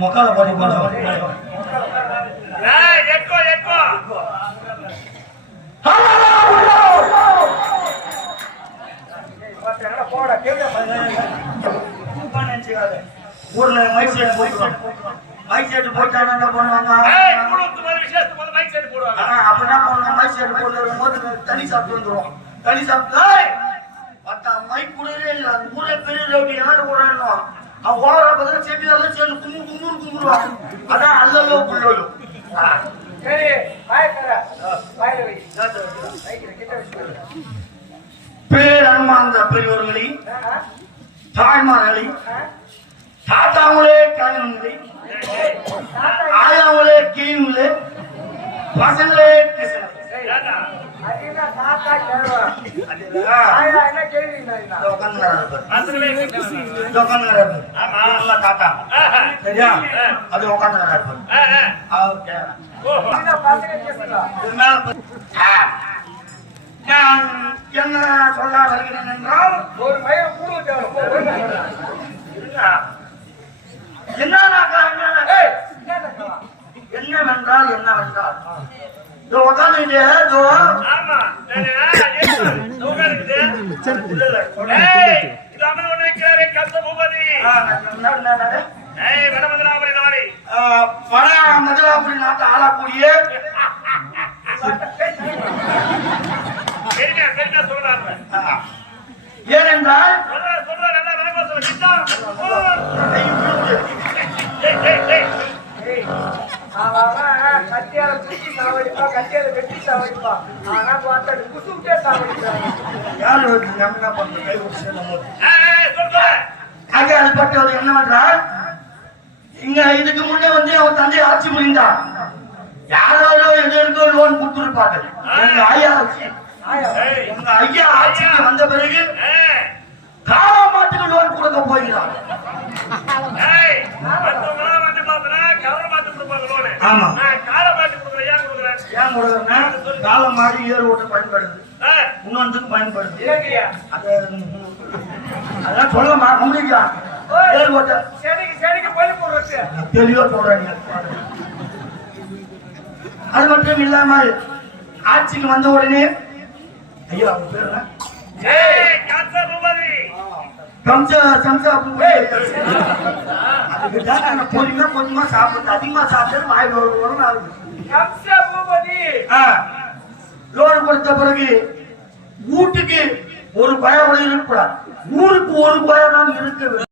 முக்கால பாடி போடுறோம். ஊர்ல mic set போட்டுருவாங்க. மைக் செட் போட்டா என்ன பண்ணுவாங்க? அப்படின்னா மைக் செட் போட்டு தனி சாப்பிட்டு வந்துருவோம். தனி சாப்பிட்டு மைக் கூடவே இல்லை. அது ஊரே பெரிய ரவுடி யாரு போறானோ அவன் ஓவரா பார்த்தா செட்டியாலும் சேர்ந்து கும்பிடுவான். அதான் அல்லலோ புள்ளோ. பேரன்பார்ந்த பெரியவர்களே, தாய்மார்களே, தாத்தாங்களே கணவன்களே, ஆயாங்களே கீழே, பசங்களே சரியா? அது உட்காந்து என்ன சொல்ல வருகிறேன் என்றால் ஒரு மயம் என்னவென்றால் உட்காந்து மதுராபுரி நாட்டை ஆளக்கூடிய ஏனென்றால் கத்தியால குச்சி சாவடிப்பா, கத்தியால வெட்டி சாவடிப்பா. ஆனா பார்த்தா குசுட்டே சாவடிக்கிறாங்க. யாரு என்ன பண்றது? அதுபட்டது என்னவென்றால் இங்க இதுக்கு முன்னே அவன் தந்தை ஆட்சி புரிந்தான். யாரோ எதற்கோ லோன் கொடுத்துருப்பாங்க. எங்க ஐயா ஆட்சிக்கு வந்த பிறகு காளை மாட்டுக்கு லோன் கொடுக்க போகிறான். ஆமா, ஏன் கொடுக்குறேன்னா காளை மாடு ஏறு ஓட்ட பயன்படுது, இன்னொன்றுக்கு பயன்படுது. அதெல்லாம் சொல்ல முடியா? ஏறு ஓட்ட தெளிவா சொல்றாங்க. அது மட்டும் இல்லாமல் ஆட்சிக்கு வந்த உடனே ஐயா அவங்க பேர் என்ன? கொஞ்சமா சாப்பிட்டு அதிகமா சாப்பிட்டு வாயில் லோன் கொடுத்த பிறகு வீட்டுக்கு ஒரு பயம் இருக்கக்கூடாது, ஊருக்கு ஒரு பயம் தான் இருக்கு.